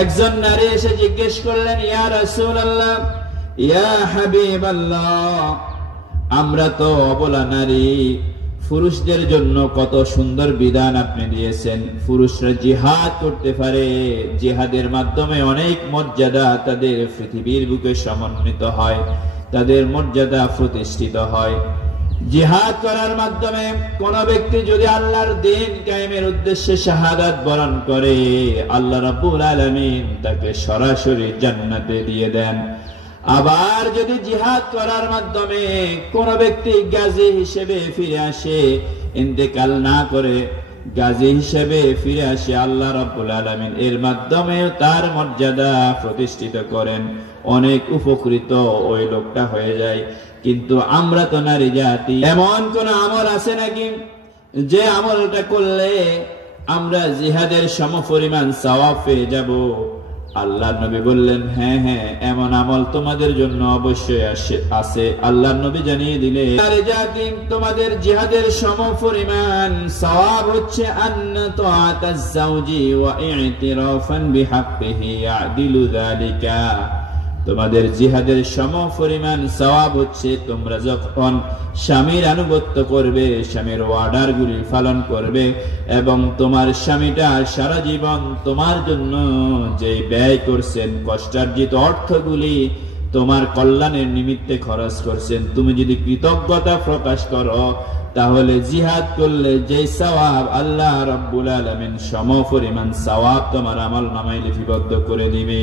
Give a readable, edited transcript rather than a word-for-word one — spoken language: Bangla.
একজন নারী এসে জিজ্ঞেস করলেন, ইয়া রাসূলুল্লাহ, ইয়া হাবিবাল্লাহ, আমরা তো অবলা নারী, পুরুষদের জন্য কত সুন্দর বিধান আপনি দিয়েছেন। পুরুষরা জিহাদ করতে পারে, জিহাদের মাধ্যমে অনেক মর্যাদা তাদের পৃথিবীর বুকে সমন্বিত হয়, তাদের মর্যাদা প্রতিষ্ঠিত হয়। জিহাদ করার মাধ্যমে কোন ব্যক্তি যদি আল্লাহর দ্বীন কায়েমের উদ্দেশ্যে শাহাদাত বরণ করে, আল্লাহ রাব্বুল আলামিন তাকে সরাসরি জান্নাতে দিয়ে দেন। আবার যদি জিহাদ করার মাধ্যমে কোন ব্যক্তি গাজী হিসেবে ফিরে আসে, ইন্তেকাল না করে গাজী হিসেবে ফিরে আসে, আল্লাহ রাব্বুল আলামিন এর মাধ্যমে তার মর্যাদা প্রতিষ্ঠিত করেন, অনেক উপকৃত ওই লোকটা হয়ে যায়। কিন্তু আমরা তো নারী জাতি, এমন কোন আমল আছে নাকি যে আমলটা করলে আমরা জিহাদের সমপরিমাণ সওয়াব পেয়ে যাব? আল্লাহর নবী বললেন, হ্যাঁ হ্যাঁ, এমন আমল তোমাদের জন্য অবশ্যই আছে। আল্লাহর নবী জানিয়ে দিলেন, নারী জাতি, তোমাদের জিহাদের সমপরিমাণ সওয়াব হচ্ছে আন্না তাআতাজ যাওজি ওয়া ইতিরাফান বিহাক্কিহি ইয়াদিলু যালিকা। তোমাদের জিহাদের সমপরিমাণ সওয়াব হচ্ছে তোমরা যখন স্বামীর আনুগত্য করবে, স্বামীর অর্ডার গুলি পালন করবে, এবং তোমার স্বামীটা সারা জীবন তোমার জন্য যে ব্যয় করছেন, কষ্টার্জিত অর্থগুলি তোমার কল্যাণের নিমিত্তে খরচ করছেন, তুমি যদি কৃতজ্ঞতা প্রকাশ করো, তাহলে জিহাদ করলে যে সওয়াব আল্লাহ রাব্বুল আলামিন সমপরিমাণ সওয়াব তোমার আমল নামায় লিপিবদ্ধ করে দিবে।